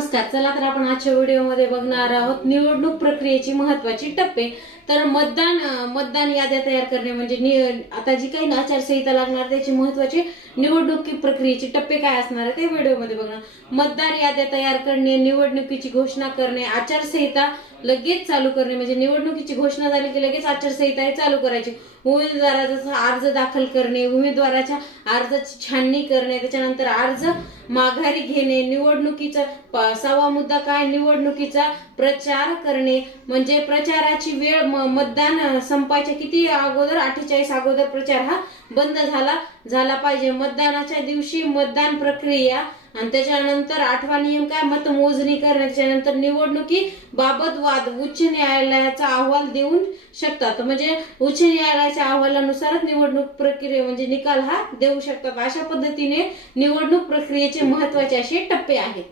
नमस्कार. चला तर आपण आजच्या व्हिडिओमध्ये बघणार आहोत निवडणूक प्रक्रियेची महत्वाची टप्पे. तर मतदान मतदान याद्या तयार करणे म्हणजे आता जी काही आचारसंहिता लागणार त्याची महत्वाची निवडणुकी प्रक्रियेचे टप्पे काय असणार आहे ते व्हिडिओमध्ये बघणार. मतदार याद्या तयार करणे निवडणुकीची घोषणा करणे आचारसंहिता लगेच चालू करणे म्हणजे निवडणुकीची घोषणा झाली की लगेच आचारसंहिता हे चालू करायची. उमेदवाराचा अर्ज दाखल करणे उमेदवाराच्या अर्जाची छाननी करणे त्याच्यानंतर अर्ज माघारी घेणे निवडणुकीचा सवा सहावा मुद्दा काय? निवडणुकीचा प्रचार करणे. म्हणजे प्रचाराची वेळ म- मतदान संपायच्या किती अगोदर? अठ्ठेचाळीस अगोदर प्रचार हा बंद झाला झाला पाहिजे. मतदानाच्या दिवशी मतदान प्रक्रिया आणि त्याच्यानंतर आठवा नियम काय? मतमोजणी करणे त्याच्यानंतर निवडणुकी बाबत वाद उच्च न्यायालयाचा अहवाल देऊन शकतात. म्हणजे उच्च न्यायालयाच्या अहवालानुसारच निवडणूक प्रक्रिया म्हणजे निकाल हा देऊ शकतात. अशा पद्धतीने निवडणूक प्रक्रियेचे महत्त्वाचे असे टप्पे आहेत.